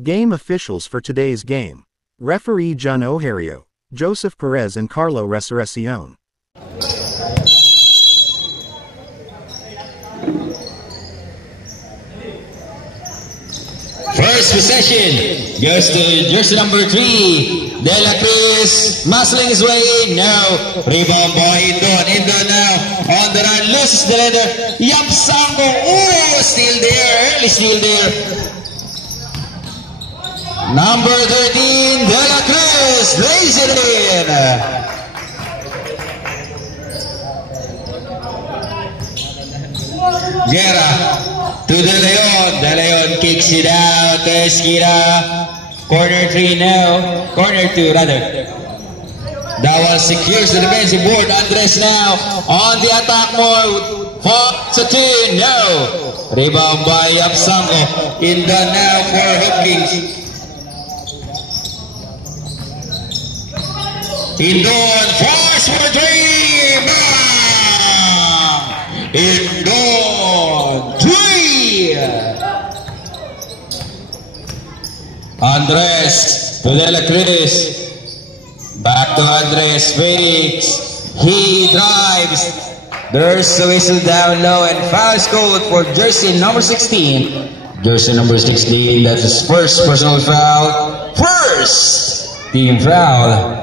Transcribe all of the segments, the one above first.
Game officials for today's game. Referee John Ohario, Joseph Perez and Carlo Resurreccion. First possession goes to jersey number 3, De La Cruz, muscling his way in now. Rebound by Indon now on the run, loses the leader. Yapsango, still there, early still there. Number 13, De La Cruz, lays it in. Guerra to De Leon. De Leon kicks it out to Esquina. Corner 3 now. Corner 2 rather. Dawal secures the defensive board. Andres now on the attack mode. 4-2. No. Rebound by Yapsango. Indon now for Hopkins. Indon force for 3. Bang! Indon 3. Andres to De La Cruz. Back to Andres. Felix. He drives. There's a whistle down low and foul is called for jersey number 16. Jersey number 16, that's his first personal foul. First team foul.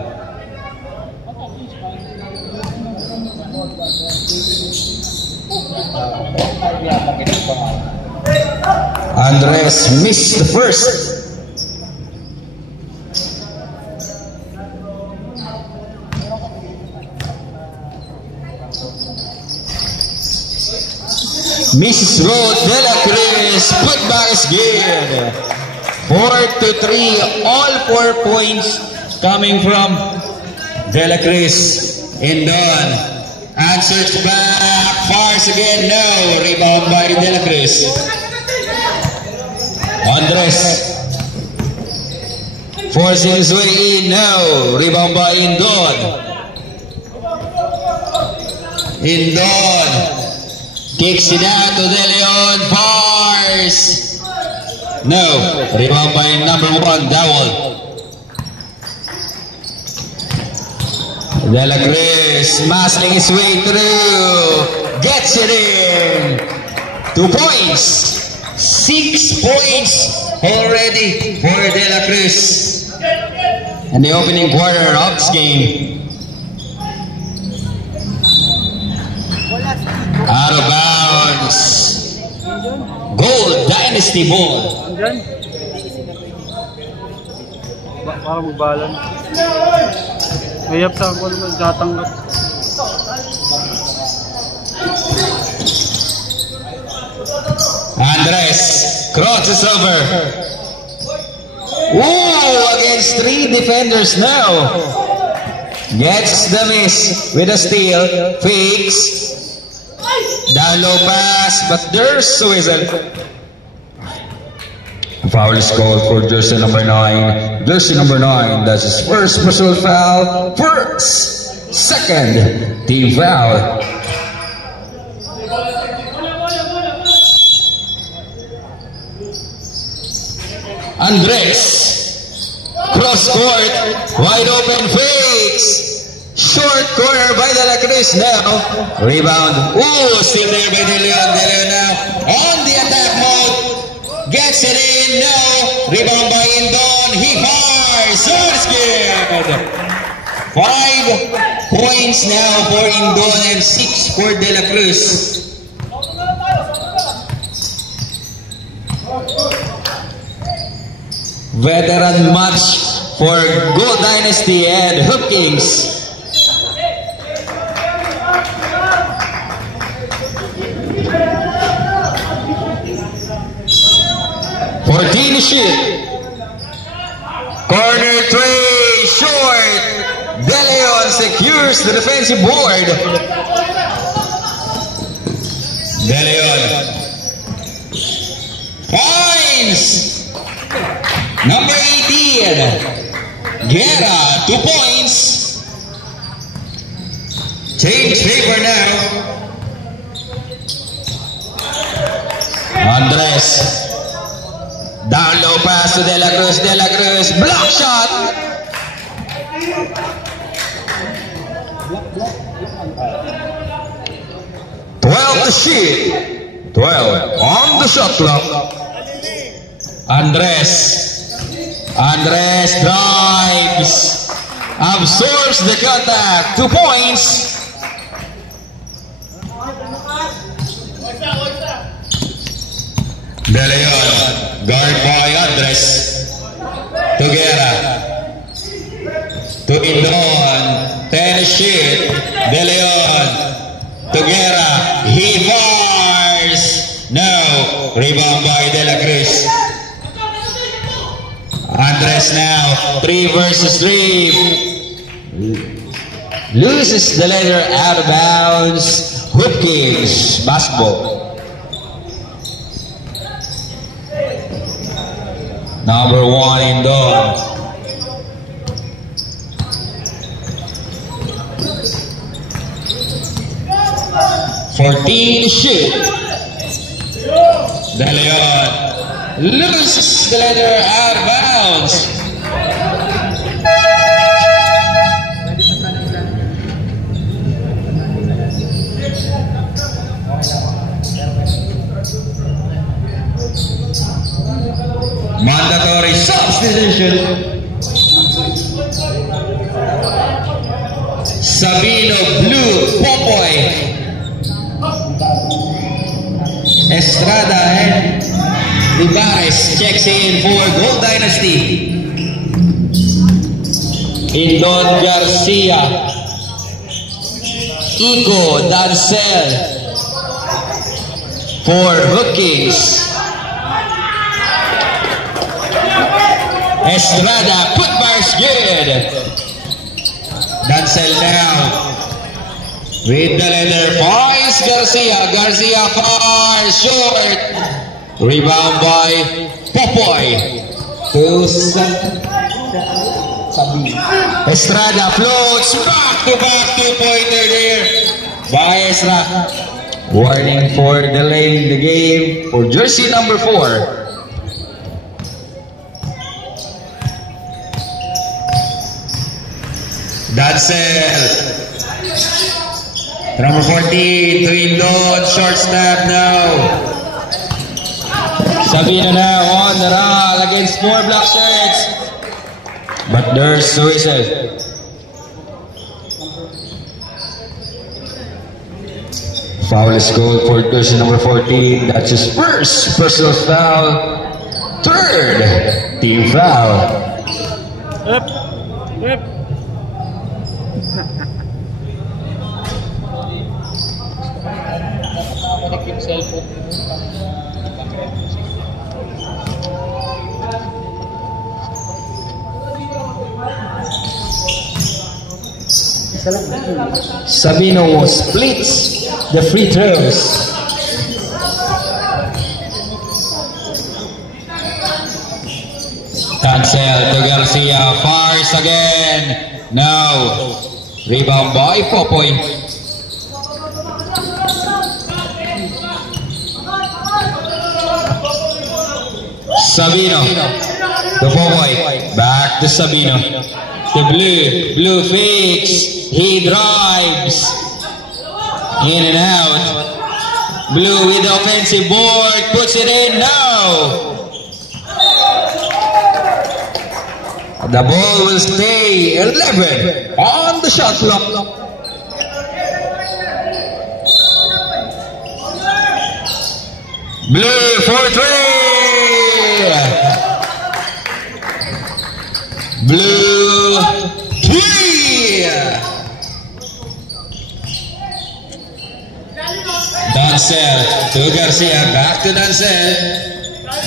Andres missed the first. Mrs. Road, De La Cruz, put back is good. 4-3, all 4 points coming from De La Cruz. Indon answers back, fires again, no. Rebound by De La Cruz. Andres forcing his way in, no. Rebound by Indon. Indon kicks it out to De Leon, fires. No. Rebound by number 1, Dowell. De La Cruz muscling his way through. Gets it in. 2 points. 6 points already for De La Cruz. In the opening quarter of this game. Out of bounds. Gold Dynasty ball. Para magbalan. Mayap sa ako naman tatanggap. Andres crosses over. Ooh, against 3 defenders now. Gets the miss with a steal. Fakes. Down low pass, but there's a whistle. Foul is called for jersey number 9. Jersey number 9, that's his first personal foul. First, second team foul. Andres, cross court, wide open fakes. Short corner by De La Cruz now. Rebound. Ooh, still there by De Leon. De Leon now on the attack mode. Gets it in now. Rebound by Indon. He fires. So it's good. 5 points now for Indon and 6 for De La Cruz. Veteran match for Gold Dynasty and Hopkins. Corner 3, short. De Leon secures the defensive board. De Leon finds number 18. Guerra, 2 points. Change favor now. Andres Down low pass to De La Cruz. De La Cruz, block shot. To shoot. 12 on the shot clock. Andres drives, absorbs the contact. 2 points. De Leon, guard by Andres. To Guerra. To Indron. Tennis shoot. De Leon. To Guerra. He fires. No. Rebound by De La Cruz. Andres now. 3 versus 3. Loses the letter out of bounds. Hopkins basketball. Number 1 in Don. $14 shoot. De Leon loses the letter out of bounds. Mandatory substitution. Sabino blue, Popoy. Estrada and Ibares checks in for Gold Dynasty. Indon Garcia. Iko Dancel for Hookies. Estrada, putbacks good. Dancel now. With the letter finds Garcia. Garcia fires short. Rebound by Popoy. To Estrada floats back to back 2-pointer there by Estrada. Warning for delaying the game for jersey number 4. Dancel. Number 14 to Indon, short step now. Sabino now on the roll against 4 black shirts. But there's the whistle. Foul is called for jersey number 14. That's his first personal foul. 3rd team foul. Yep. Sabino splits the free throws. Cancel to Garcia, fires again. Now, rebound by Popoy. Sabino to Popoy, back to Sabino. The blue fakes, he drives, in and out. Blue with the offensive board, puts it in now. The ball will stay 11 on the shot clock. Blue for 3. Blue 3. Dancel to Garcia, back to Dancel.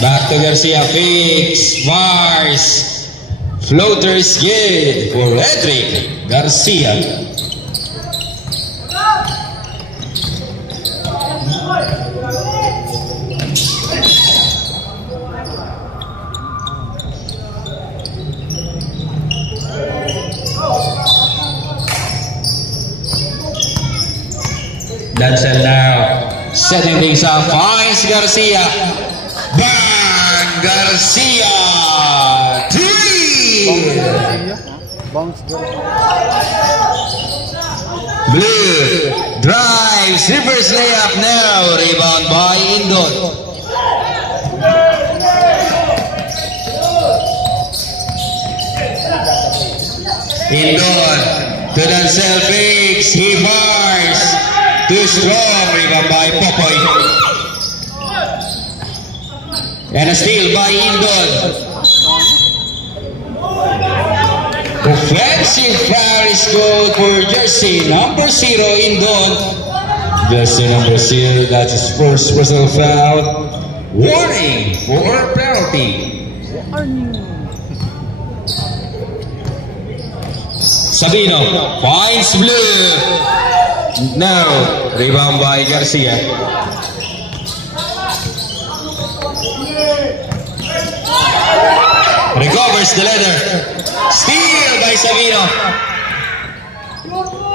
Back to Garcia, fakes, bars. Floater is good for Edric Garcia. Dancel now setting things up. Finds Garcia. Bang! Garcia. 3. Bounce girl. Blue drives, reverse layup now. Rebound by Indon. Indon to Dancel fakes. He fires. Too strong. Rebound by Popoy. And a steal by Indon. Offensive foul is called for jersey number 0 Indon. Jersey number 0, that's his first personal foul. Warning for penalty. Sabino finds Blue. No, rebound by Garcia. Recovers the leather. Steal by Sabino.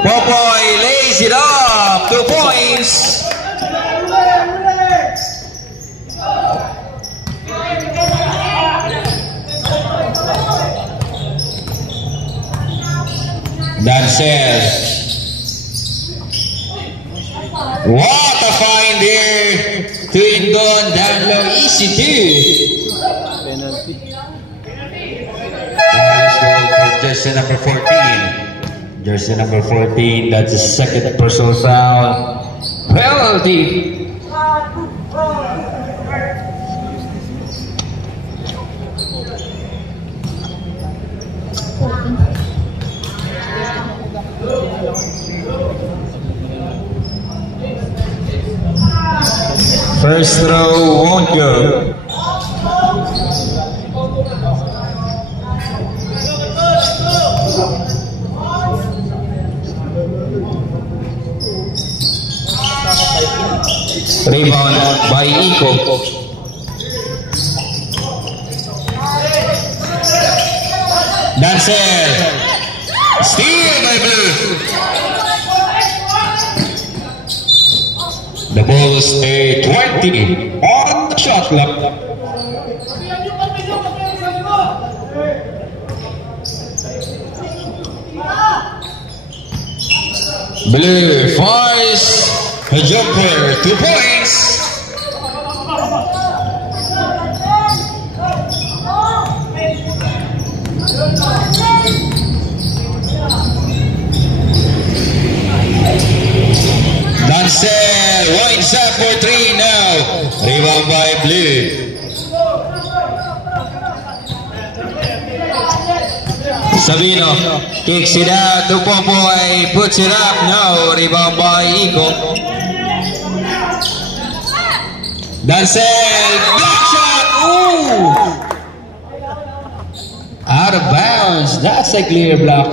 Popoy lays it up. 2 points. Dancel. What a find here. To Indon. Down low. Easy 2. Penalty. Jersey number 14. Jersey number 14, that's the second personal foul. Penalty. First throw won't go. Rebound by Iko. Dancel. Steal by Blue. The ball is a 20 on the shot clock. Blue fires a jumper, 2 points. Dancel winds up for 3 now. Rebound by Blue. Sabino kicks it out to Popoy, puts it up now. Rebound by Iko. Dancel, block shot. Ooh! Out of bounds. That's a clear block.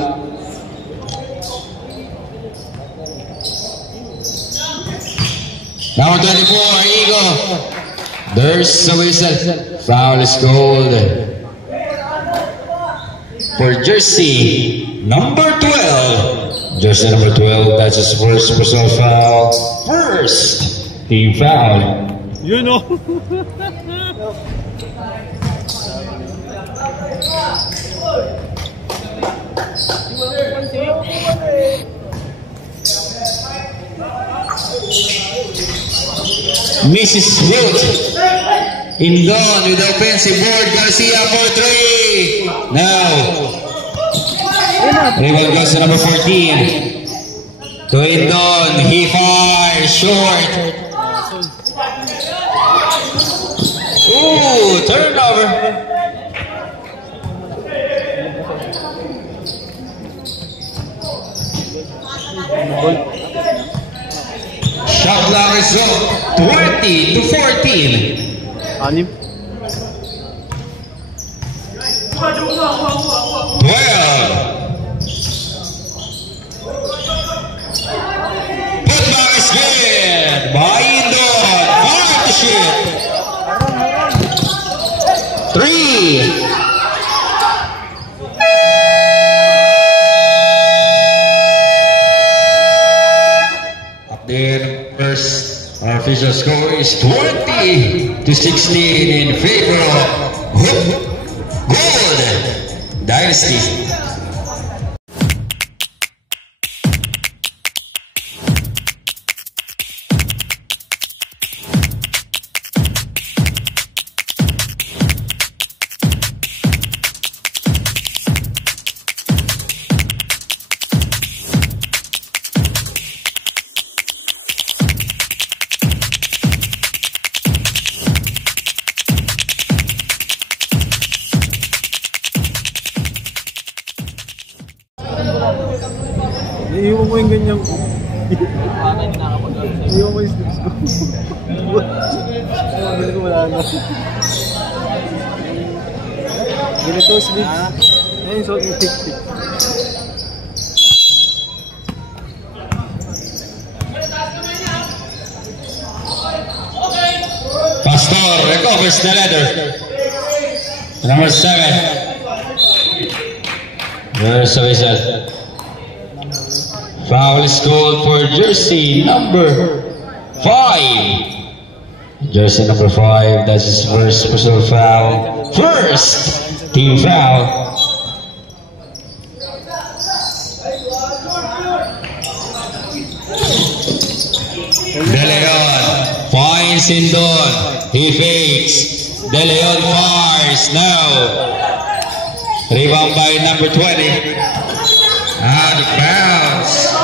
Number 24, Iko. There's a whistle. Foul is called for jersey number 12. Jersey number 12, that's his first personal foul. First team foul. You know. Mrs. Wilt. Indon with the offensive board. Garcia for 3. Now. Rebound goes to number 14. To Indon. He fires short. Ooh, turnover. Shot clock result 20 to 14. Anim. 12. Putback is good by Indon. Hard to shoot. 3. Up there, first, our official official score is 20-16 in favor of Gold Dynasty. Iiwan mo yung ganyan ko. Iiwan mo yung slips ko. Hindi ko wala na. Ganito slips. Ayun, so yung tik-tik. Pastor recovers the leather. Number 7. There's a whistle. Foul is called for jersey number 5. Jersey number 5, that's his first personal foul. First team foul. De Leon finds Indon. He fakes. De Leon fires now. Rebound by number 20. Out of bounds.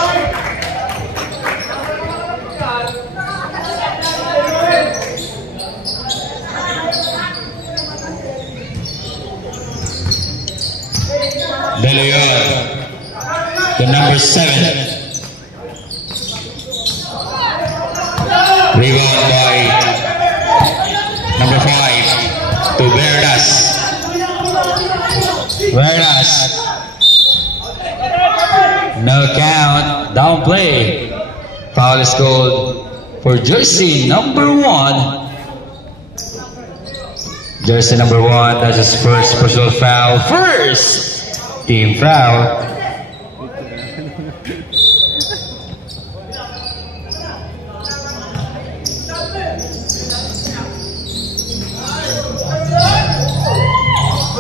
De Leon to number 7. Rebound by number 5 to Verdas. Verdas. No count, down play. Foul is called for jersey number 1. Jersey number 1, that's his first personal foul. First team foul.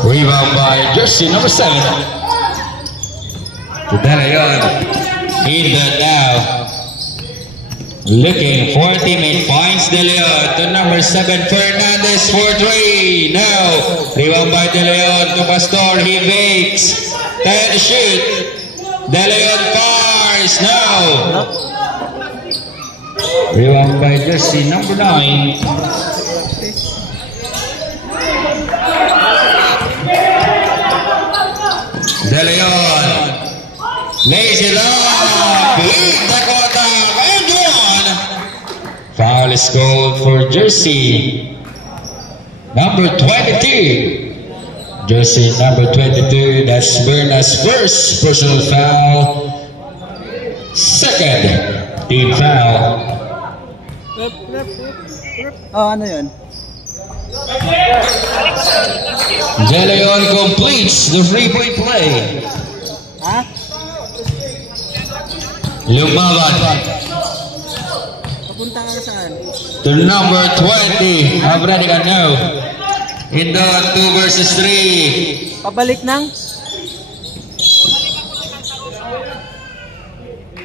Rebound by jersey number 7. De Leon Indon now. Looking for teammate, finds De Leon to number 7, Fernandez for 3. Now, rebound by De Leon to Pastor, he fakes. 10 to shoot. De Leon fires now. Rebound by jersey number 9. De Leon lays it up. Lead Dakota and one. Foul is called for jersey number 22. Jersey number 22. That's Berna's first personal foul. Second team foul. Oh, ano yun? De Leon completes the three-point play. Ha? Lumaban Papunta ka na saan? to number 20. Already got no. Indon 2 versus 3. Pabalik ng?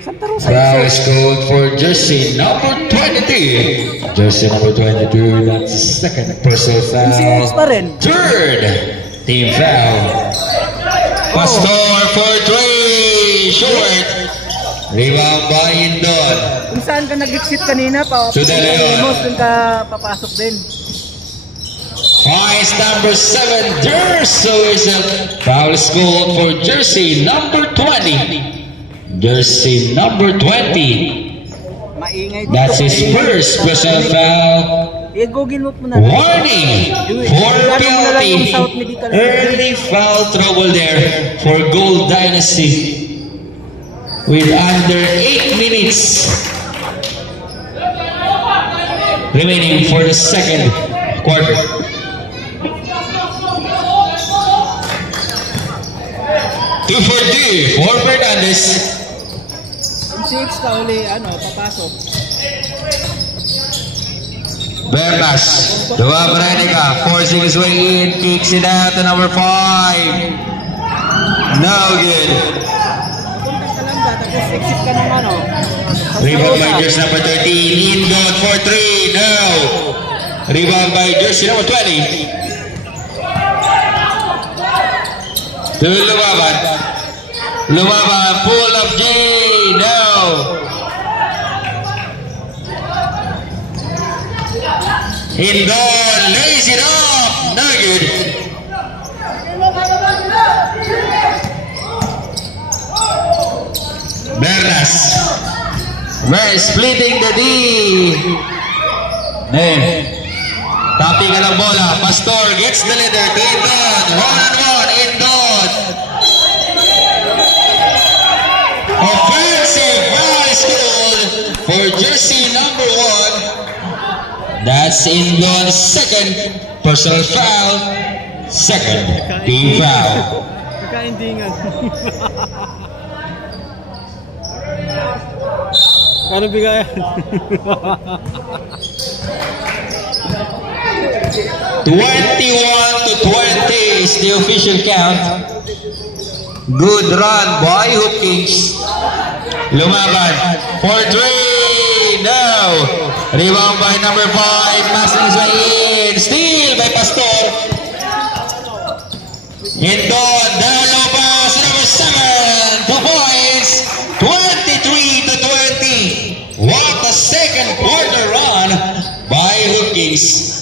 Santa Rosa. Foul is called for jersey number 22. Jersey number 22, that's the second personal MCX pa foul. rin. Third team foul. Pastor for 3. Short. Rebound by Indon. Kung saan ka nag-exit kanina, To De Leon. doon ka papasok din. Finds number 7. There's a whistle. Foul is called for jersey number 20. Jersey number 20. Maingay dito. That's his first personal foul. I-google mo po na. Warning for penalty. Early foul trouble there for Gold Dynasty. With under 8 minutes remaining for the second quarter. Two for D for Fernandez. MCX ka uli, papasok. Bernas. Dua Berenica. Forcing his way in. Kicks it out to number 5. No good. Rebound by jersey number 13. Inbound for 3. No. Rebound by jersey number 20. To Lumaban. Lumaban. Pull up J. No. Inbound. Lays it up. No good. Bernas. We're splitting the D. Tapping ka ng bola. Pastor gets the leader. Indon. 1-on-1. Indon. Offensive foul is called for jersey number 1. That's Indon's second personal foul. Second team foul. Kakaindingan. Ano bigayan? 21-20 is the official count. Good run by Hopkins. Lumaban for 3. No. Rebound by number 5. Passing his way in. Steal by Pastor. Indon. Down low pass. Number 7. 2 points. 23-20. What a second quarter run by Hopkins.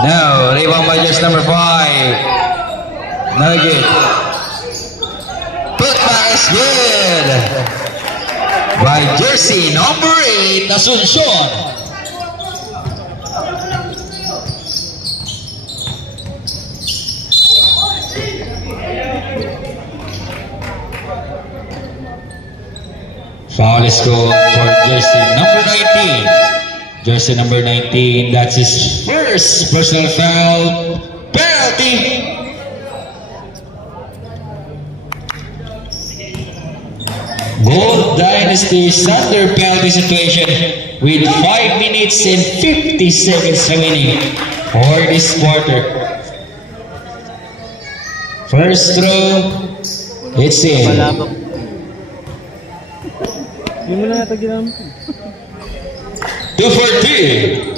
No, rebound by just number 5. No good. Putback is good. By jersey number 8, Asuncion. Foul is called for jersey number 19. Jersey number 19, that's his first personal foul. Penalty. Gold Dynasty is under penalty situation with 5 minutes and 50 seconds remaining for this quarter. First throw, it's in. Hindi mo na yata ginamit. 2 for 3.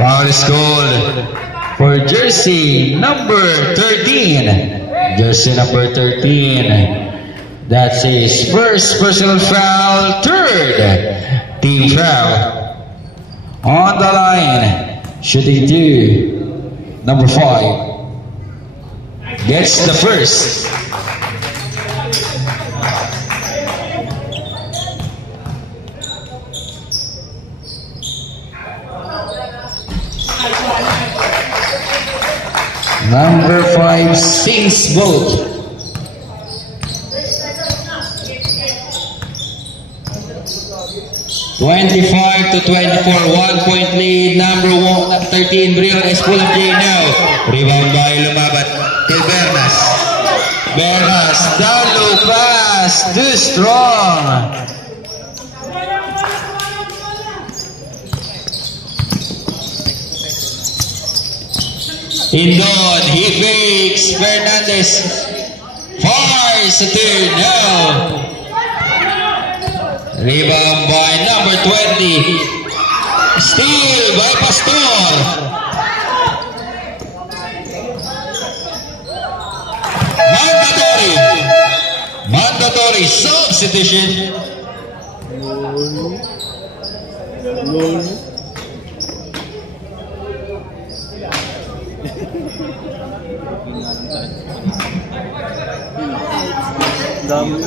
Foul is called for jersey number 13. Jersey number 13. That's his first personal foul, third team foul. On the line, shooting 2, number 5 gets the first. Number 5 sinks both. (25-24), 1-point lead. Number 13, Briones, full of J now. Rebound by Lumaban till Bernas. Bernas, down low pass, too strong. Indon, he fakes. Fernandez fires the third now. Rebound by number 20. Steal by Pastor. Mandatory substitution. Dami.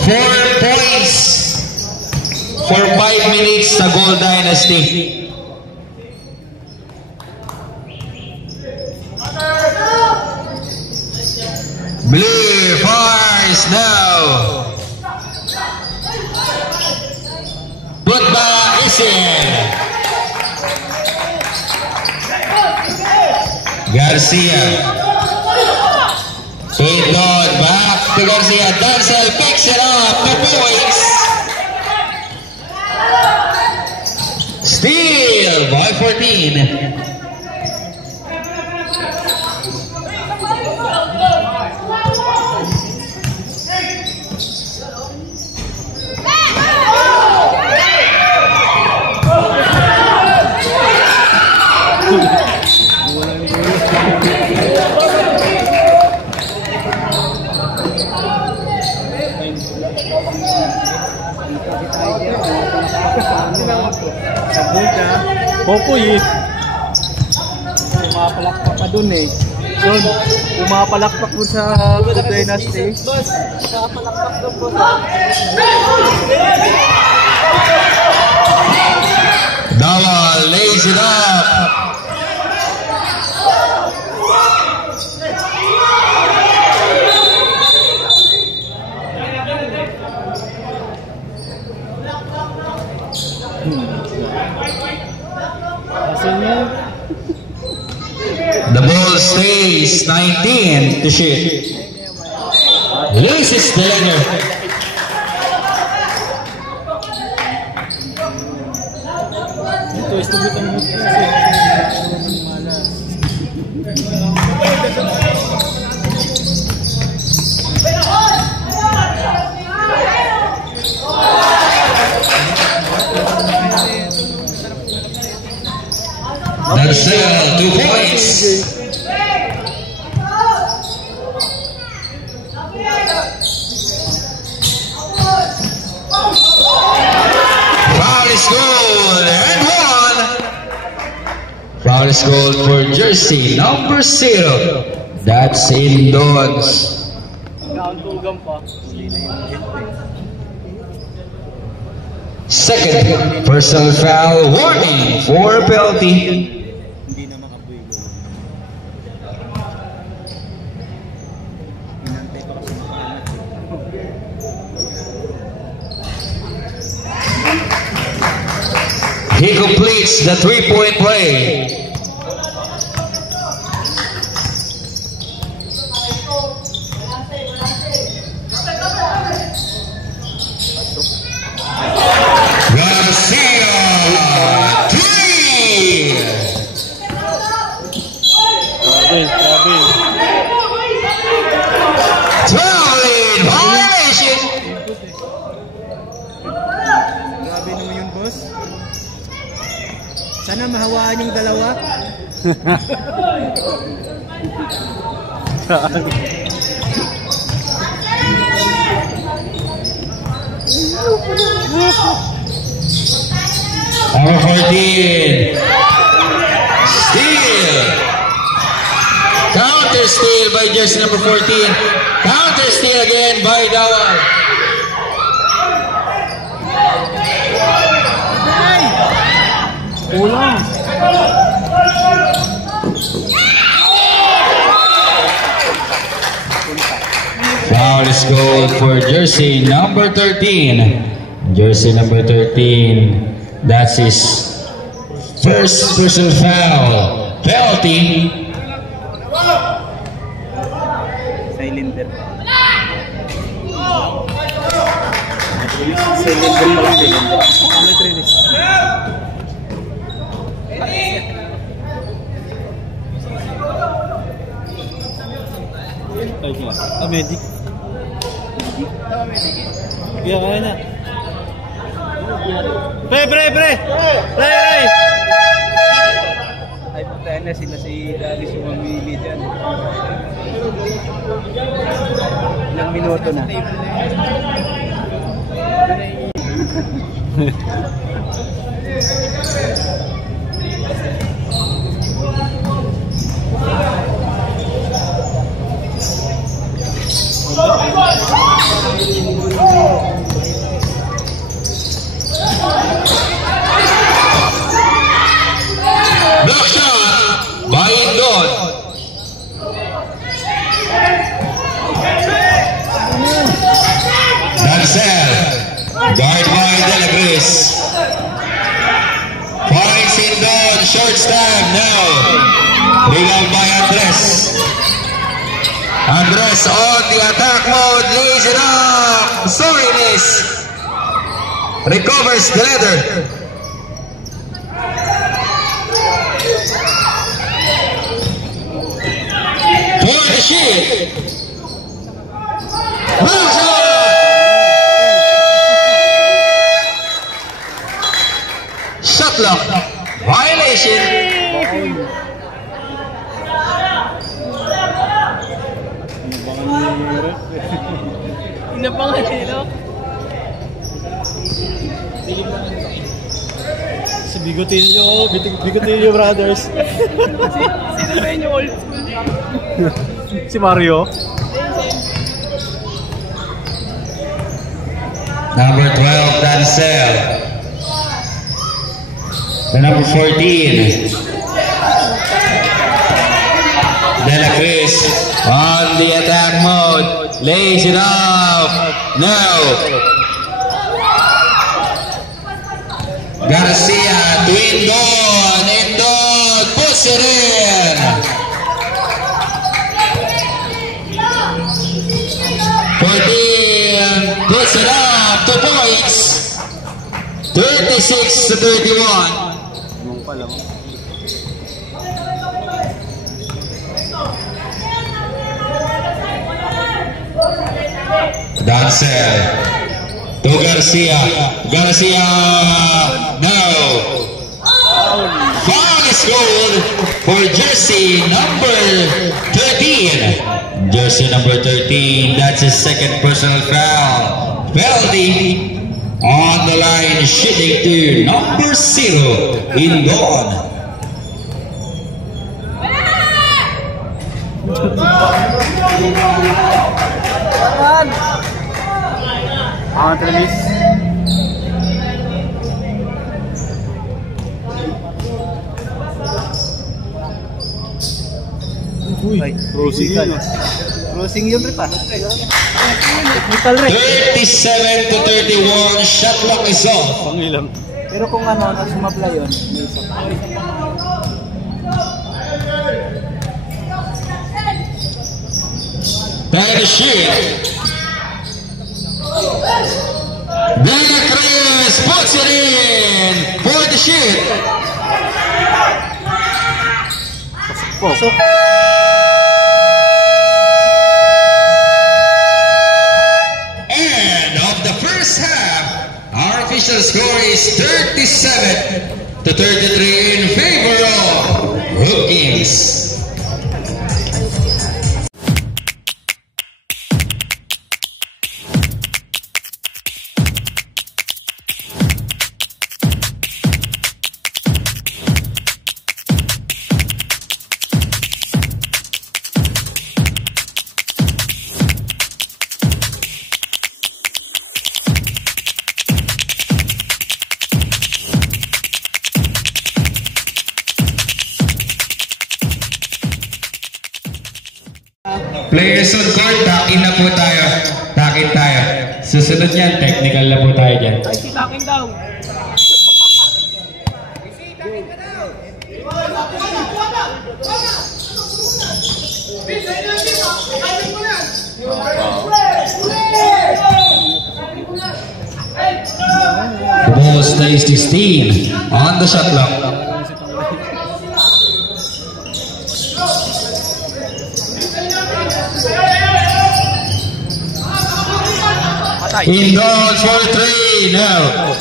4 points for 5 minutes sa Gold Dynasty. Blue fires now. Putba is in. Garcia. Payton back to Garcia. Dancel picks it up. 2 points. Steal by 14. Popoy eh. Pumapalakpak pa dun eh. Yun, pumapalakpak dun sa Gold Dynasty. Pumapalakpak dun po sa... Dawal lays it up. The ball stays 19 to shoot. Loses the letter. Ito, istubit ang muti. Dancel, 2 points. Foul is good and 1. Foul is good for jersey number 0. That's in Dogs. Second personal foul warning for penalty. He completes the 3-point play. Garcia, 3. Grabe. Fouling violation. Grabe naman yun, boss. Sana mahawaan yung dalawa. Number 14. Steal. Counter steal by jersey number 14. Counter steal again by Dawal. Kulang. Foul is good for jersey number 13. Jersey number 13. That's his first personal foul. Penalty. Cylinder. Cylinder pala, cylinder. Medic. Iya kaya na. Pre! Ay, patayan na sila si Dalis yung mamili dyan. Ilang minuto na. first time now. Rebound by Andres. Andres on the attack mode, lays it up. Sorry, miss. Recovers the leather. For the shit. Shot lock. Violation. Inabangan nila. Sa Bigotillo Brothers. Sino ba yung old school? Si Mario. Number 12, Dancel. The number 14, Dela Cruz on the attack mode, lays it off. No. Garcia to Indon. Indon puts it in. 14 puts it up. 2 points. 36 to 31. Dancel to Garcia. Garcia, no. Foul is scored for jersey number 13. Jersey number 13, that's his second personal foul. Penalty on the line, shooting to number 0, Indon. Travis. Crossing yun rin pa. Technical rin. 37 to 31, shot clock is off. Pangilang. Pero kung ano, sumabla yun, may isa. Time to shoot. Dela Cruz puts it in for the shoot. Pasok. End of the first half. Our official score is 37 to 33 in favor of Hoop Kings. Players on court, takin na po tayo. Takin tayo. Susunod yan, technical na po tayo dyan. Ay, si takin daw. The ball stays 16 on the shot clock. Indon for 3 now.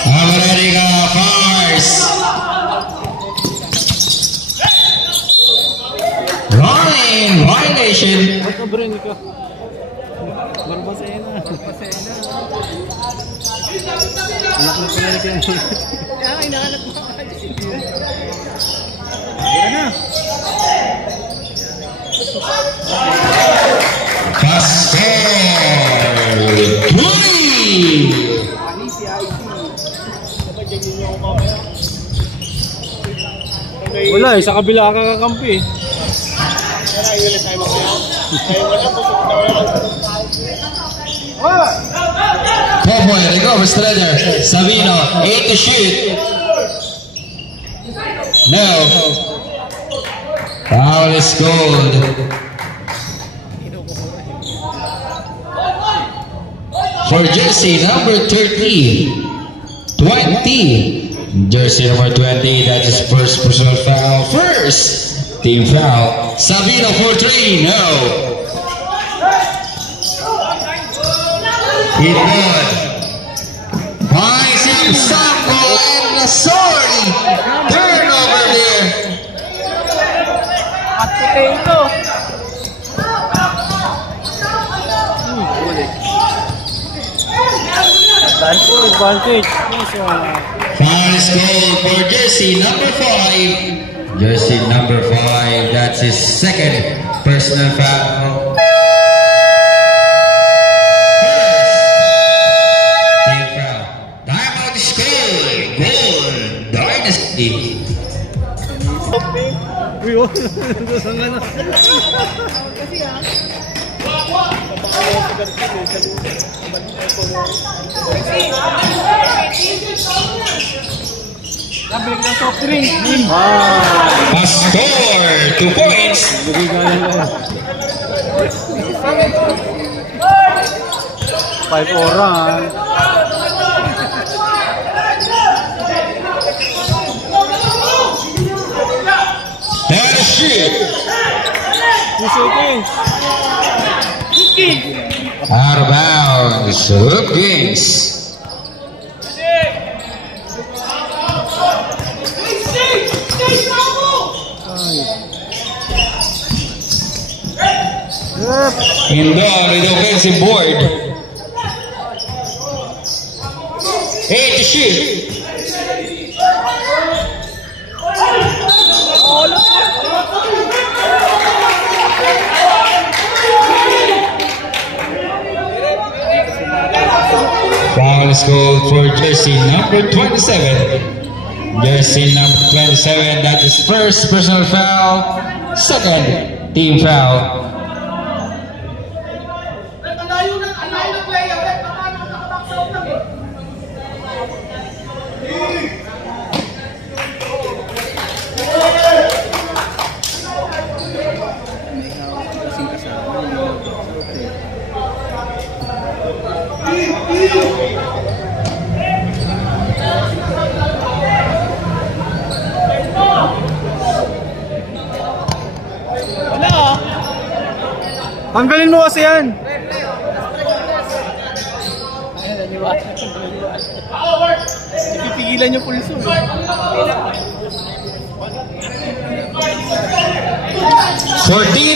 America fires. Running violation. Wala, sa kabila ka kakampi. point. They go for Strider. Savino, 8 to shoot. No. Foul is called. For jersey number 30, 20. Jersey number 20, that's his first personal foul. First team foul. Savino for 3, no. Hit good. Finds him Sambo and Nasori. Turnover there. At potato. Advantage. Foul is called for jersey number 5. Jersey number 5, that's his second personal foul. First team foul. Timeout is called. Goal Dynasty. Pastor, 2 points. Five orang. That is shoot. 2 seconds. Out of bounds. Hookings. Indoor with the offensive board. 8 to shoot. Foul is called for jersey number 27. Jersey number 27, that is first personal foul, second team foul. Tanggalin mo kasi yan. Pipigilan yung pulso. 14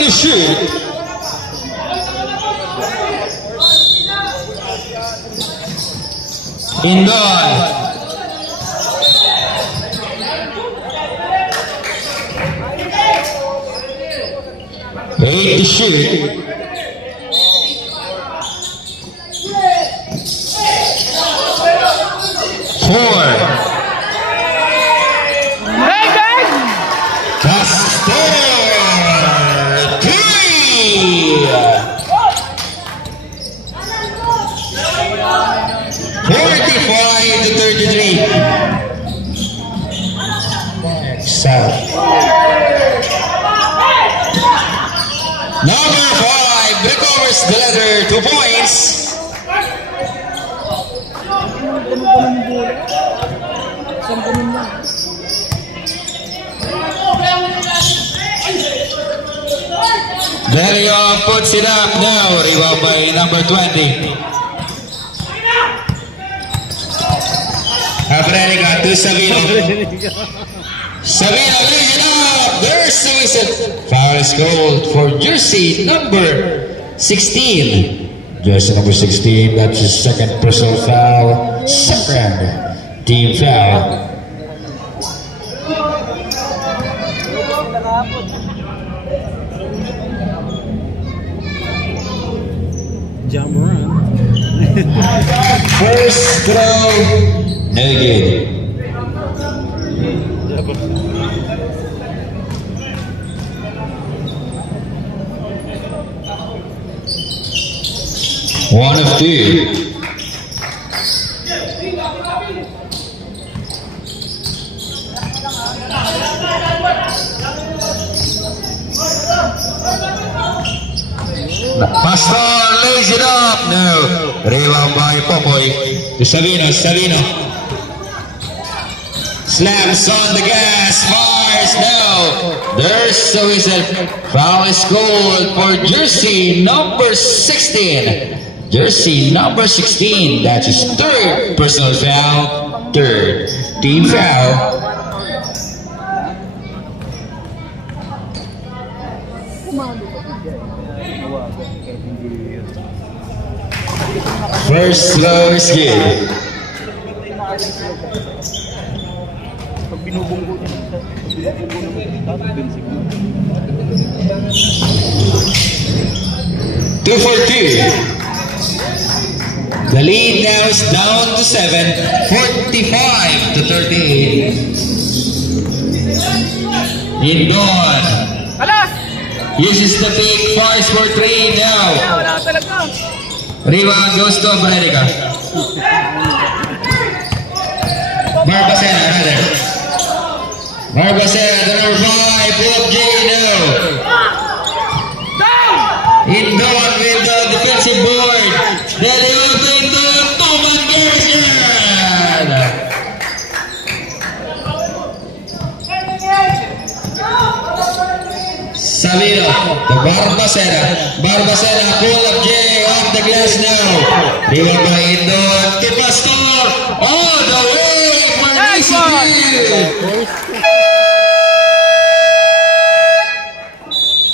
to shoot. Indoor. Eight to shoot. Four. Pastor. 3. 45 to 33. South. Number 5 recovers the letter, 2 points. Delio puts it up now, rebound by number 20. Abrenica to Savino. Savino lays it up. There's the whistle. Foul is called for jersey number 16. Jersey number 16, that's his second personal foul. Second team foul. Jump around. First throw, no good. One of 2. Pastor lays it up. No. Rebound by Popoy. To Savino. Savino. Slams on the gas. Fires. No. There's the whistle. Foul is called for jersey number 16. Jersey number 16. That's his third personal foul. Third team foul. First throw is good. Pag binubunggo niya Two for two. The lead now is down to 7, 45 to 38. Indon uses the big fires for 3 now. Rebound goes to America. Barbacena, rather. Barbacena, the number 5, Bob J. No. Indon with the defensive board. Then they open to Toman Gerson. Savino, the Barbacena. Barbacena, pull up J off the glass now. Rebound by Indon to Pastor. All the way for ECU.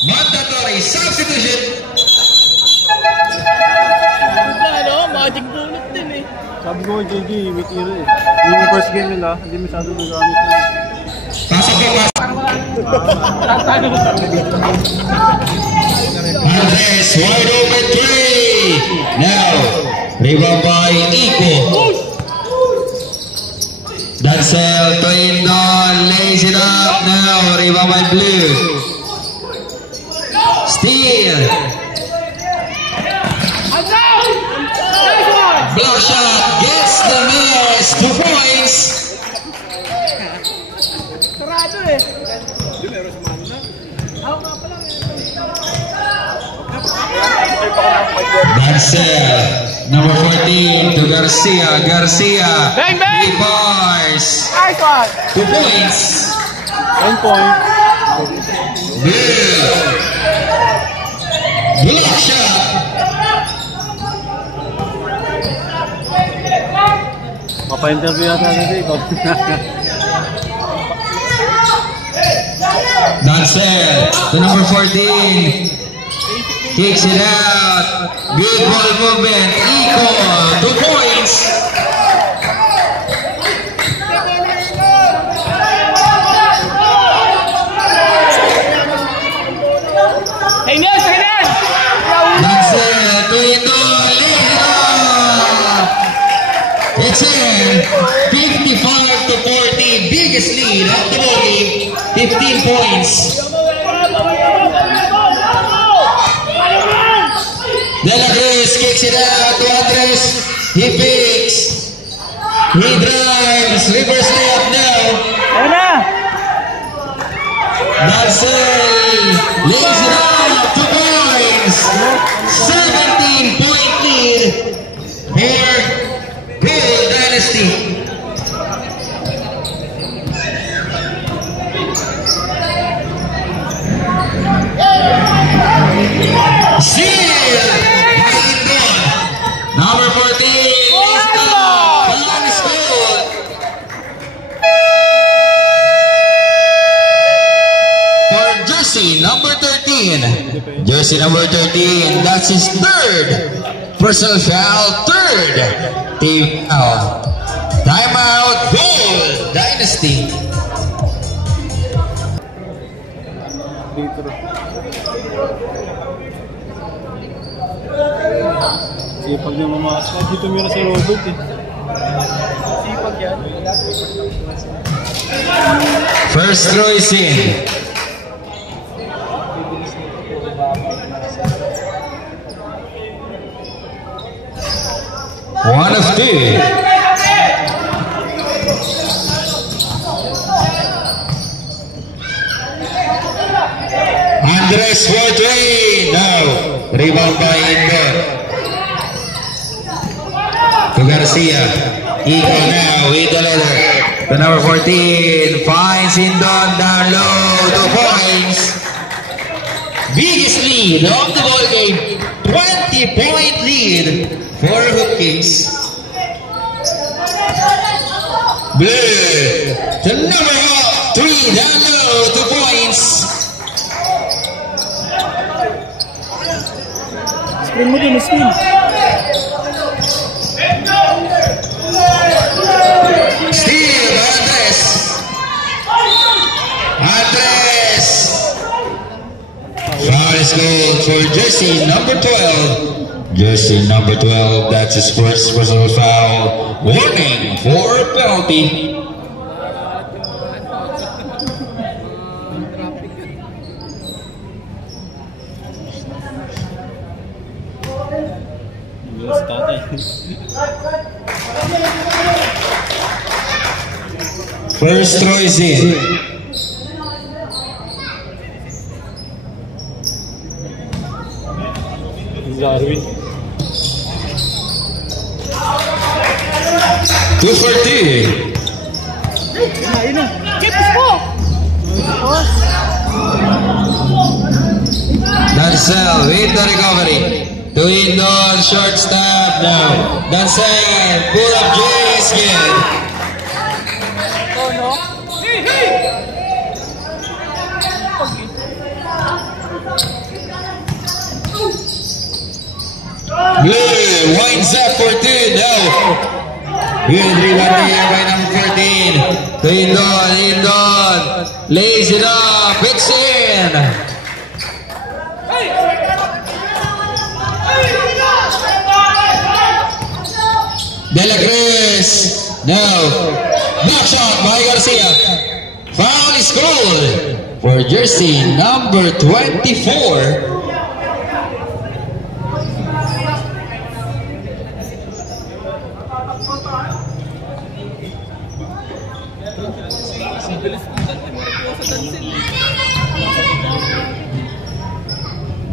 Mandatory substitution. Magic bullet din eh. Sabi ko kay JJ, may tira eh. Yung first game nila, hindi masyado nagamit yun. Pasok po, pasok. Andres, wide open 3. Now, rebound by Iko. Dancel to Indon, lays it up now. Rebound by Blue. Steal. Block shot, gets the miss. 2 points. Sarado eh. Dancel, number 14 to Garcia. Garcia, Bang, bang! 3 bars. Nice one! 2 points. 10 points. Blue. Block shot. Papa-interview yata natin ikaw. Dancel, the number 14. Kicks it out. Good ball movement. Iko, 2 points. Hey, Nels! Hey, Nels! Dancel to Indon. It's in. 55 to 40. Biggest lead of the ball game. 15 points. De La Cruz kicks it out to Andres. He picks. He drives. Reverse layup now. Ayun na! Dancel lays it out. 2 points. 17-point lead for Gold Dynasty. Seal by Indon. Number 14 is down. Scored. For jersey number 13. Jersey number 13. That's his third personal foul. Third team foul. Timeout. Gold Dynasty. Sipag niya mamas. Dito muna si Robert eh. Sipag yan. First throw is in. 1 of 2. Andres for 3. No. Rebound by Indon. To Garcia. Ego now with the leather. The number 14 finds Indon down low. 2 points. Biggest lead of the ball game. 20-point lead for Hoop Kings. Blue. The number 3 down low. 2 points. Screen mo din, screen. Steal, Andres. Andres. Foul is called for jersey number 12. Jersey number 12, that's his first personal foul. Warning for penalty. First throw is in. Darwin. 2 for 2. Keep mo! Dancel with the recovery. To Indon, short stop now. Dancel, pull up Jace again. Oh no? Blue winds up for 2 now. Good rebound here by number 13. To Indon, lays it up, it's in. De La Cruz, no. Back shot by Garcia. Foul is called for jersey number 24.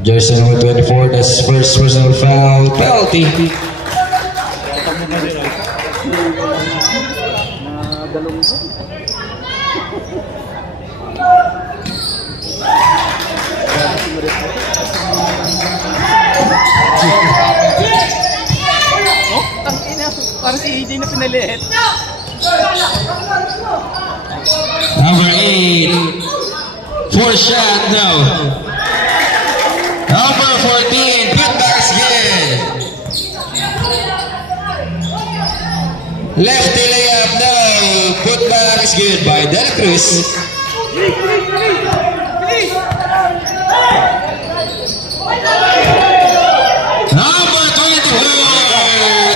Jersey number 24, that's first personal foul penalty. Parang si AJ na pinaliit. Number 8, 4 shot, no. Number 14, put back again. Lefty layup, no. Put back is good by De La Cruz. Number 24,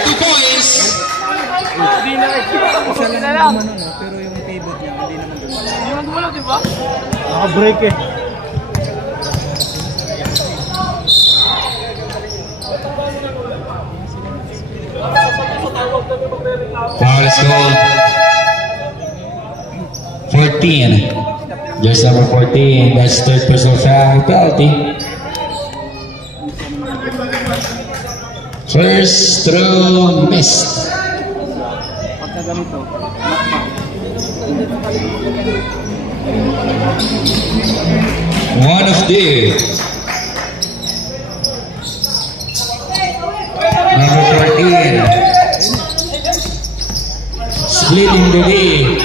2 points. Hindi na isa lang. Pero yung pivot niya, hindi naman gumalaw. Hindi naman gumalaw, di ba? Naka-break eh. Foul is called. 14. Just number 14. That's third personal foul penalty. First throw missed. Pagka ganito, One of two. Number 14. Splitting the lead.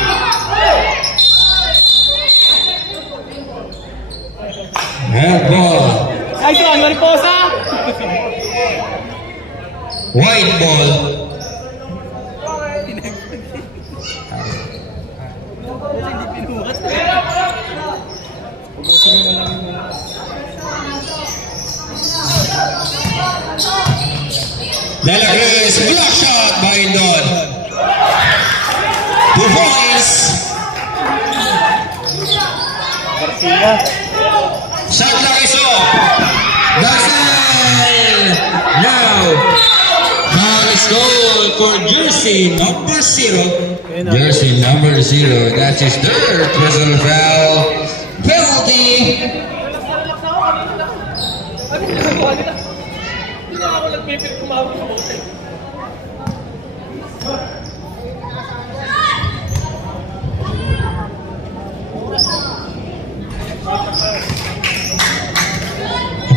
Red ball. Ay, ito, Mariposa! White ball. De La Cruz, block shot by Indon. 2 points. Garcia. Shot clock is off. Dancel. Now. Foul is Fires goal for jersey number 0. Jersey number 0. That's his third personal foul. Penalty.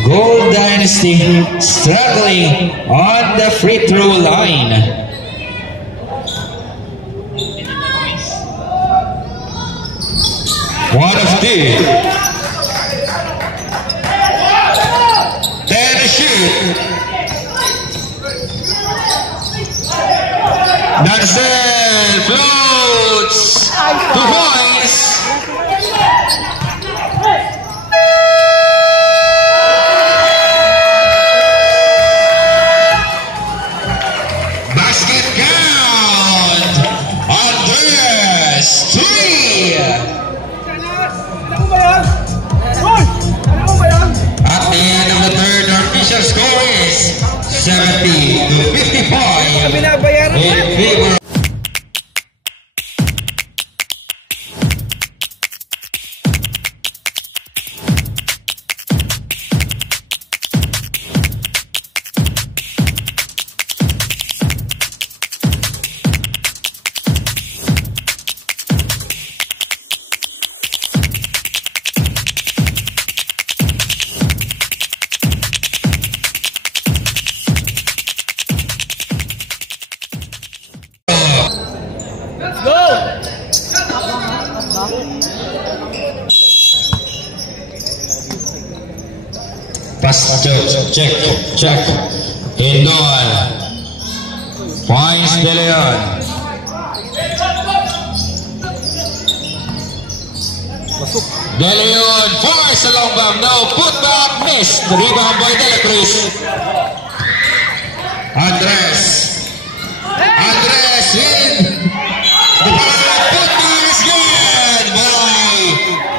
Gold Dynasty struggling on the free throw line. One of two. Then a shoot. That's it. Floats. 2 points. Basket count. Andres 3. At the end of the third, our official score is 70 to 55 in favor. Pass check. Indon. Points De Leon. De Leon force a long bomb. No, put back, missed. Rebound by De La Cruz. Andres in. The ball put is good by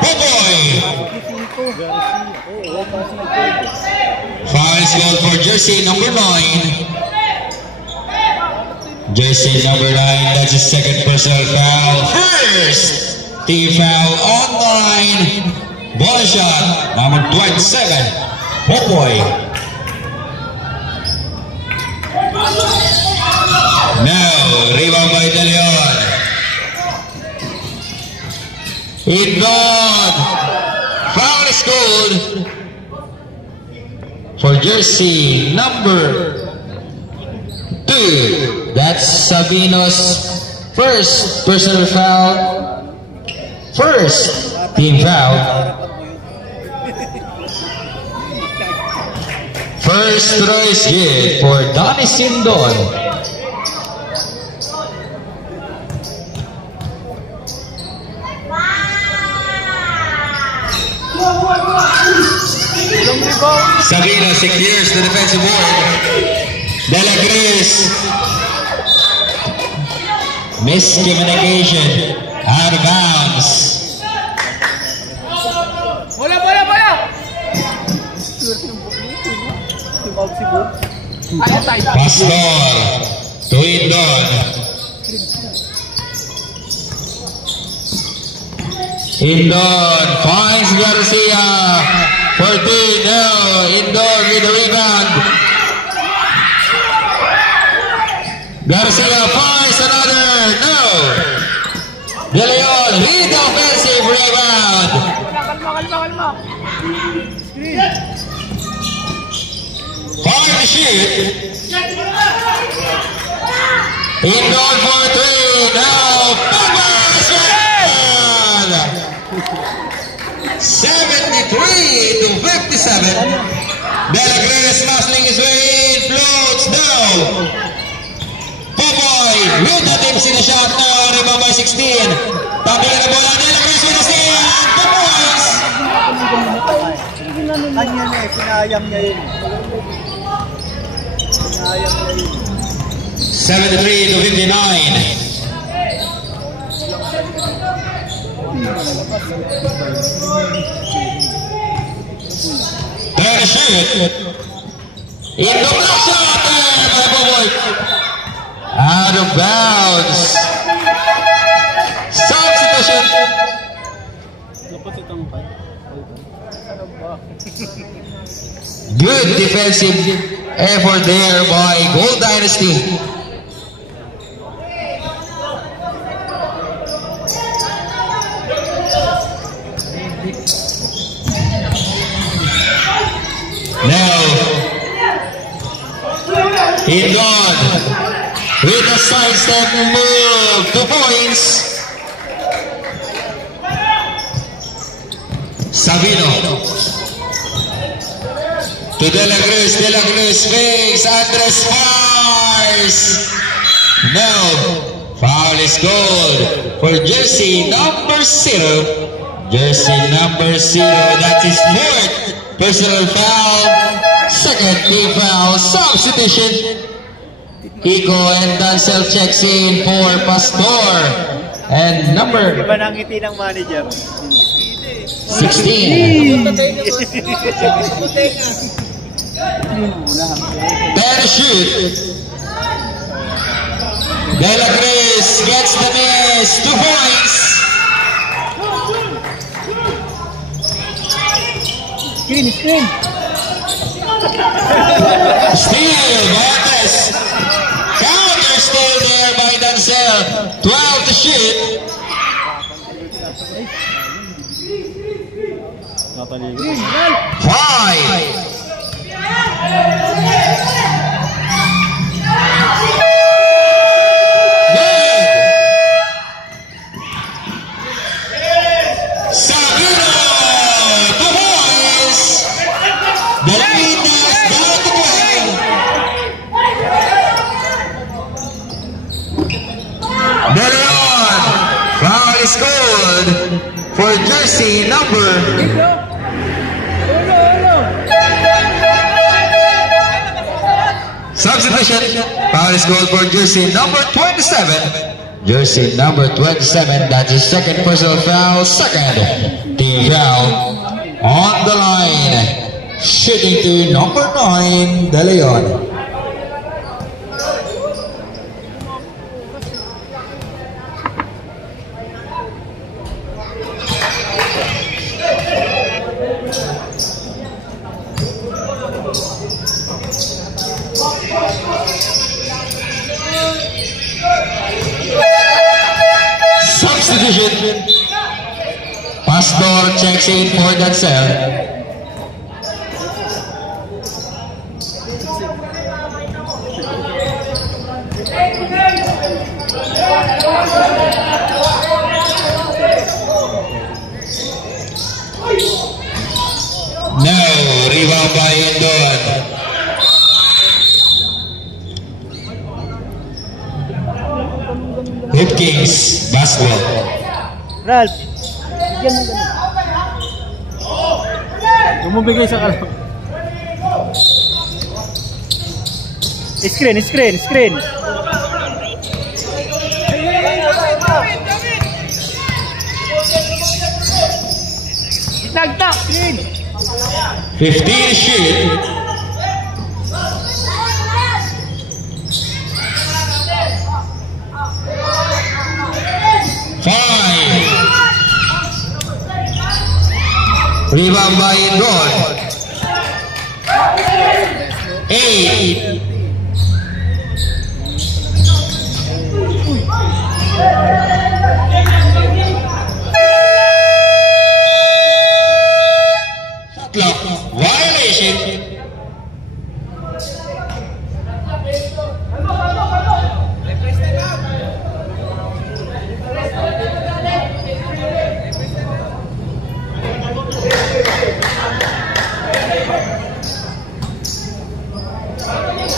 Popoy. Fouls goal for jersey number 9. Jersey number 9, that's his second personal foul. First team foul on 9. Ball shot number 27. Popoy. Now, rebound by De Leon. Indon. Foul is called for jersey number 2. That's Sabino's first personal foul. First team foul. First throw is good for Donnie Sindon. Sabino secures the defensive board. De La Cruz. Miscommunication. Out of bounds. Bola! Pastor to Indon. Indon finds Garcia. 14, no. Indon with the rebound. Garcia finds another, no. De Leon with the offensive rebound. Kalma. Fire to shoot. Indon for 3, no. Pumas win. 73 to 57. De La Cruz muscling his way in, floats, no. Popoy with the tips in the shot now, rebound by 16. Pabila na bola, De La Cruz with the steal. Popoys. Kanya na eh, sinayang niya yun. 73 to 59. Shoot. In the block shot there by Popoy. Out of bounds. Substitution. Good defensive effort there by Gold Dynasty. Now, Indon with a sidestep move, 2 points. Sabino to De La Cruz fakes, Andres fires. Now, foul is called for jersey number 0. Jersey number 0, that is 4th. Personal foul, second team foul, substitution. Iko and Dancel checks in for Pastor. And number Iba nang ngiti ng manager. 16. Better shoot. De La Cruz gets the miss, 2 points. Screen. Steal, Montes. Counter steal there by Dancel. 12 to shoot. Five. Sabino, 2 points. The lead is down to 12. Deleon, foul is called for jersey number. Substitution, foul is called for jersey number 27. Jersey number 27, that's his second personal foul, second team foul on the line. Shooting to number 9, De Leon. Substitution. Pastor checks in for Dancel. No, rebound by Indon. Hipkins, basketball. Ralph, bigyan mo ganun. Bumibigay sa kalap. Screen. Itagtak! Screen! 15 shoot. Rebound by Indon. 8. Clock violation.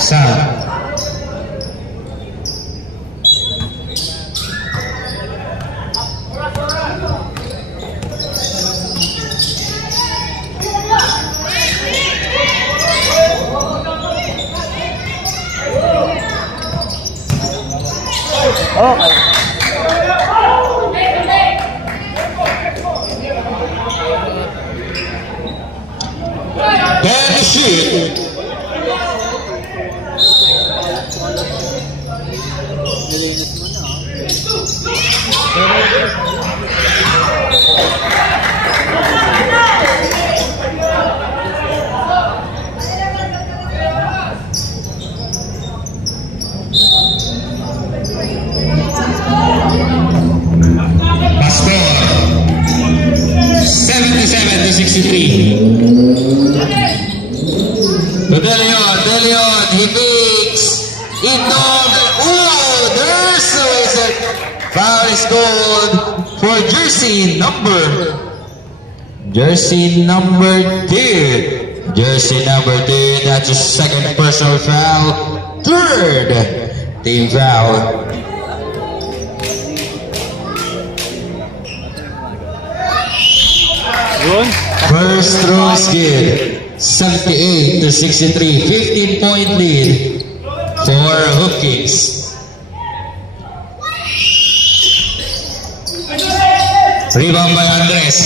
Sound. Okay. Then the shoot. Nilinis mo na, ah. Pastor 77-63. De Leon, he fakes. Indog. Oh, there's a foul is called for jersey number 2. Jersey number 2, that's a second personal foul. Third team foul. First throw is good. 78-63, 15-point lead for Hook Kings. Rebound by Andres.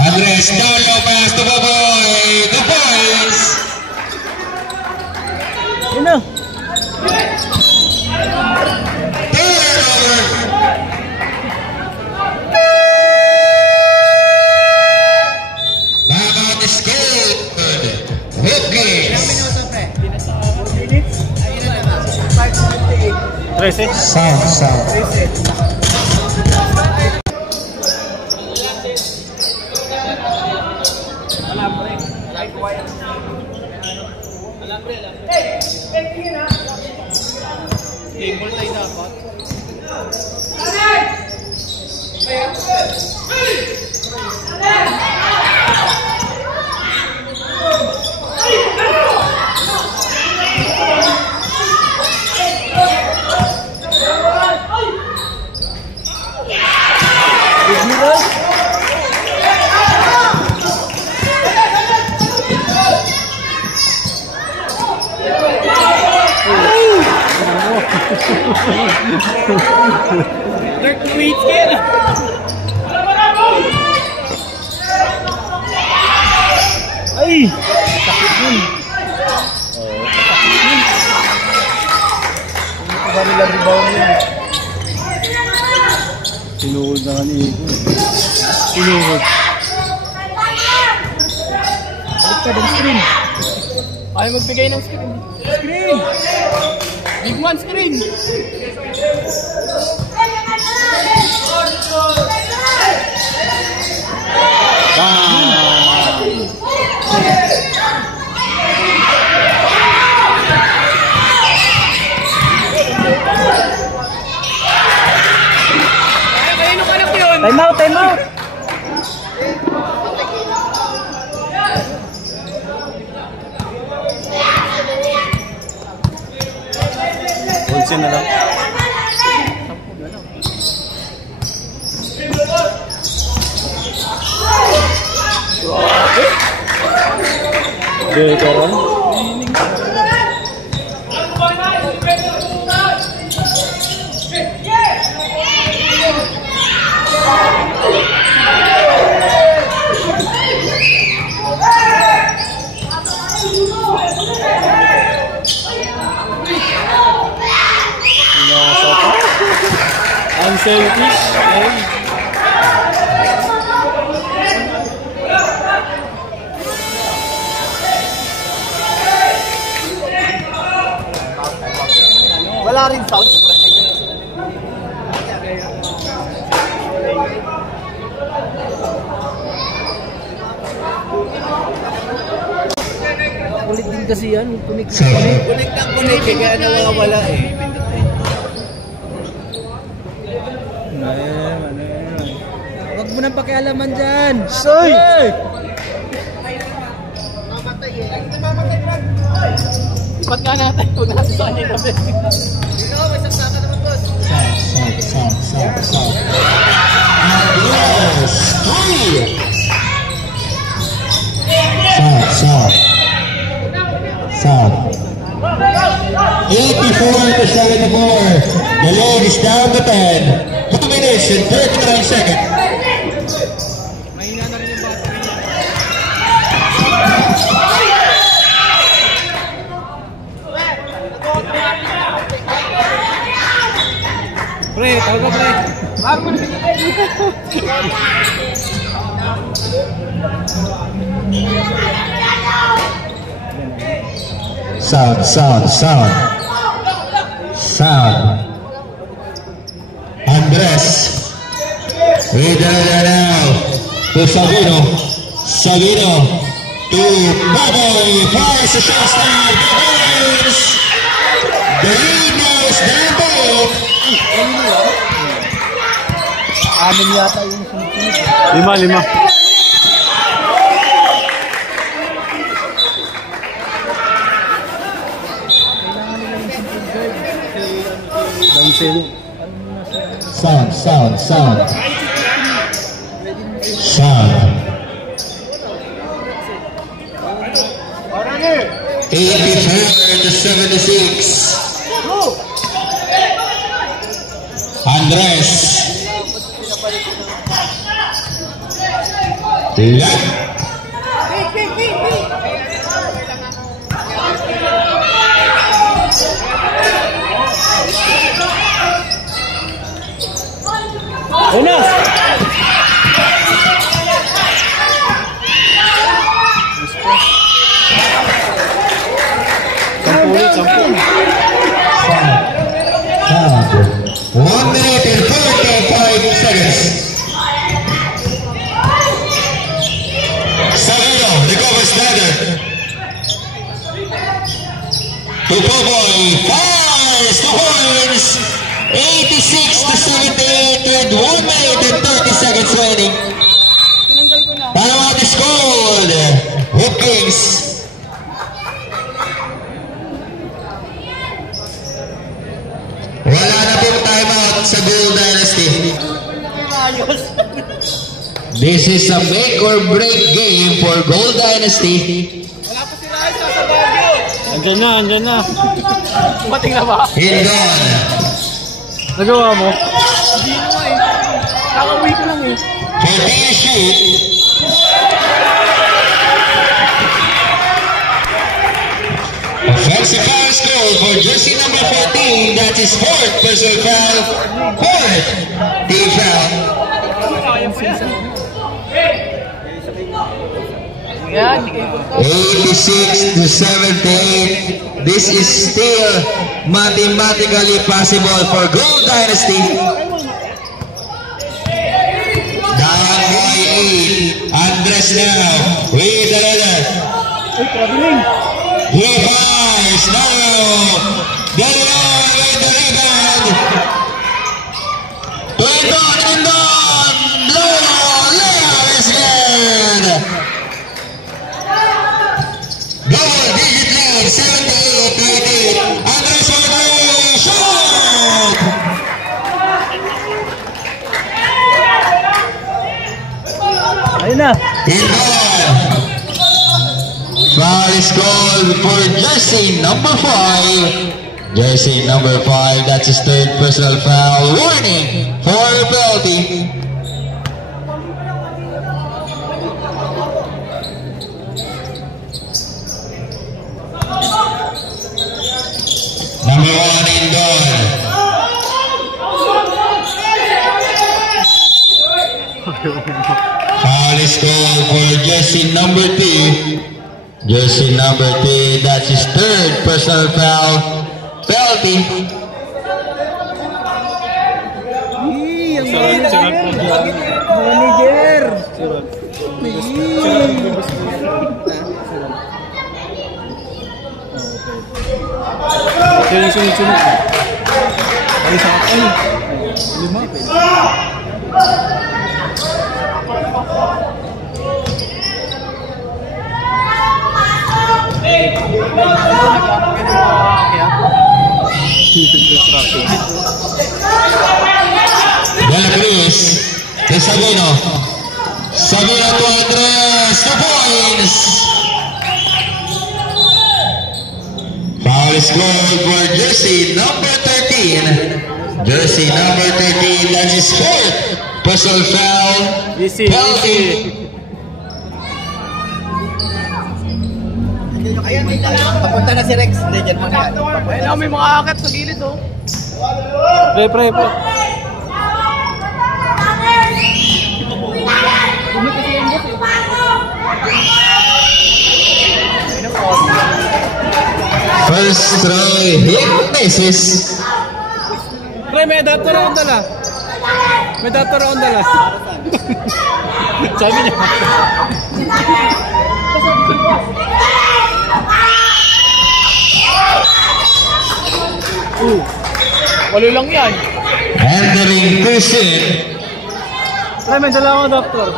Andres, down low pass to Boboy. The boys. Turnover. Timeout is good. Hook Kings. 13. Sound. They're tweets kid. Ay! Sakit yun. Hindi ba nila rebound yun? Sinuhod na ni Igo. Sinuhod. Balik ka ng screen. Ayaw magbigay ng screen. Screen! Big one screen! Time out! Bulsin na lang. Okay, karon. Unselfish. Wala rin sound. Kulit din kasi yan. Kunik kaya nawawala eh. Huwag mo nang pakialaman dyan. Soy! Ipat nga natin kung nasa saan yung gabi. Sound. 84-74. The lead is down to 10. 2 minutes and 39 seconds. Mahina na rin yung battery niya. Sound. Andres. With now to Sabino. To Baboy. Fires the shot star. The lead now is down to 6 yata yung sunod. 5. Sound. 84-76. Andres. Left. Una! Sampun. 1 minute and 45 seconds. Savino recovers better. To Boboy, fires the horns. 86-78 with 1 minute and 30 seconds remaining. Panama scored. Hookings. Wala na pong timeout sa Gold Dynasty. This is a make or break game for Gold Dynasty. Andyan na. Bating na ba? Hindon. Nagawa mo? Hindi mo eh. Kakauwi ko lang eh. 14 shoot. Offensive foul score for jersey number 14. That is 4th personal foul. 4th team foul. Yan. 86-78. This is still mathematically possible for Gold Dynasty. Down by 8. Andres now with another. He fires now. Dalawa with the rebound. Hindon. Leo is good. Double digit lead, 78-88. Andres for the shot. Ayun na. Hindon. Foul is called for jersey number 5. Jersey number 5, that's his 3rd personal foul. Warning for penalty. Number 1 Hindon. Foul is called for jersey number 2. Jersey number 3, that's his 3rd personal foul. Penalty. Manager! Okay, yung sunod-sunod. Ay, sa akin. 5. Dela Cruz to Sabino. Sabino to Andres. 2 points. Foul is called for jersey number 13. Jersey number 13, that's his 4th personal foul. Penalty. Papunta na si Rex. Hindi, dyan mo na. Ayun, may mga akit sa gilid oh. Pre. First try, hit misses. Pre, may adapter akong dala. May adapter akong dala. Sabi niya. Walo lang yan. Entering person. Pre, may dala akong adapter.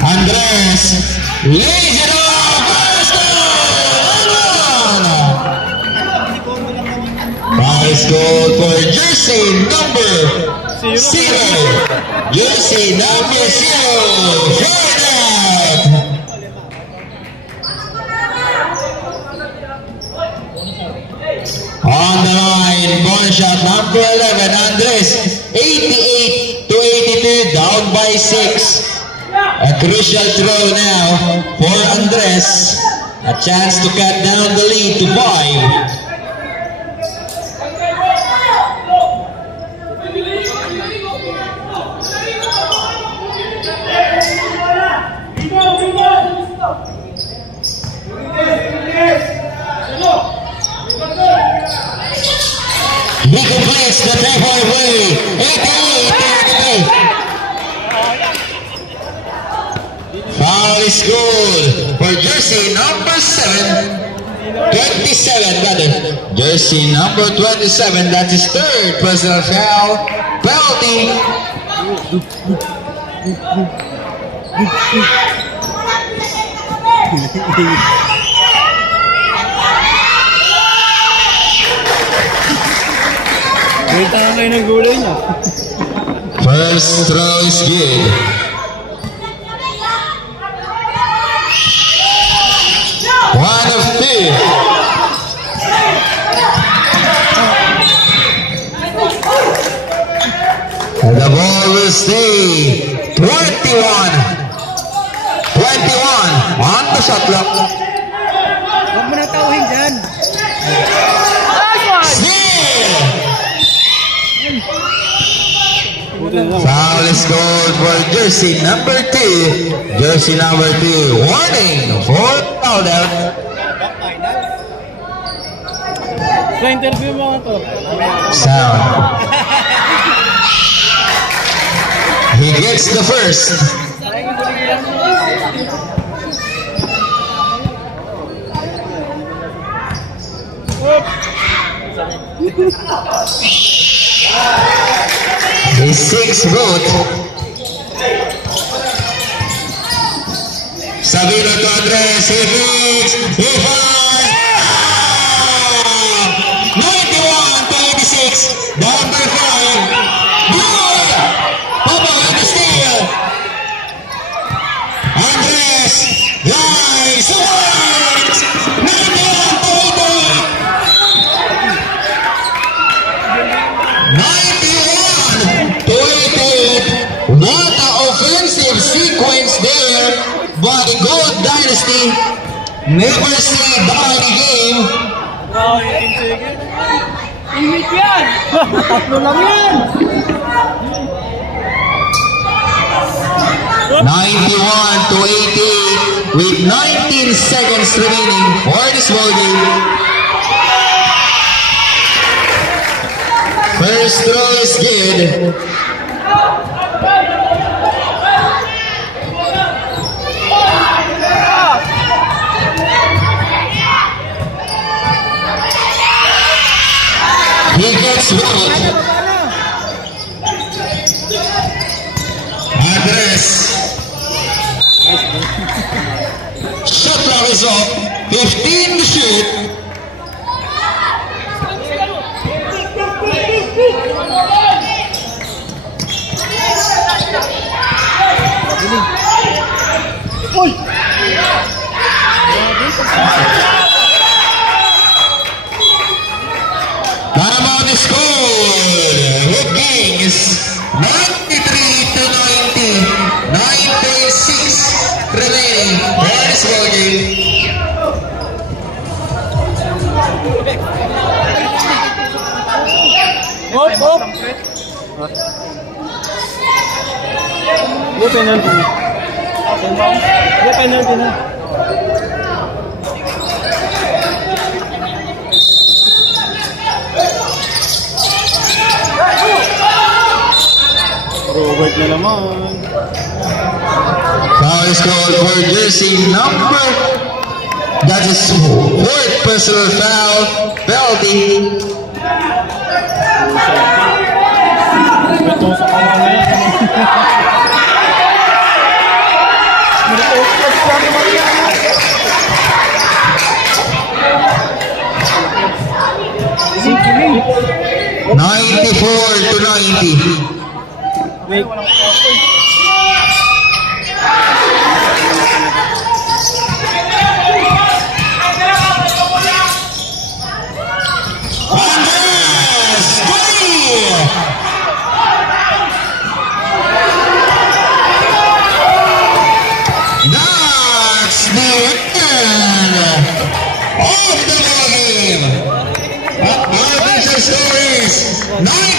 Andres lays it off. First goal. First goal for jersey number 0. Jersey number 0. Short out. On the line, corner shot number 11. Andres 88-82, down by 6. A crucial throw now for Andres. A chance to cut down the lead to 5. He completes the 3-point play. 88-83. Foul is good for jersey number 27 rather. Jersey number 27, that's his third personal foul. Penalty. Wait na kayo ng gulay niya. First throw is good. One of two. And the ball will stay 21 on the shot clock. Huwag mo na tauhin dyan. Foul is called for jersey number 2. Jersey number 2. Warning for foul out. Sa-interview mo nga to. Sound. He gets the first. His sixth vote. Sabino to Andres. He fix. He finds. 91-86. Down by 5. Good. Papa with the steal. Andres. Nice. 91-88. What an offensive sequence there, but the Gold Dynasty never see the game. Wow, 18 seconds. Init yan! Tatlo lang yan! 91-88 with 19 seconds remaining for this ball game. First throw is good. He gets rolled. Andres. Shot clock is off. 15 to shoot. Uy! Paramount is scored. Hook Kings 93-90. 9.6 remaining. Where is Hop, hop! Yung penalty. Yung penalty na. Robert na naman. Foul is called for jersey number. That is fourth personal foul. Penalty. Ito sa kanya na yan. Sikili. 94 to 90. Wait. That's the end of the ball game. Our official score is 9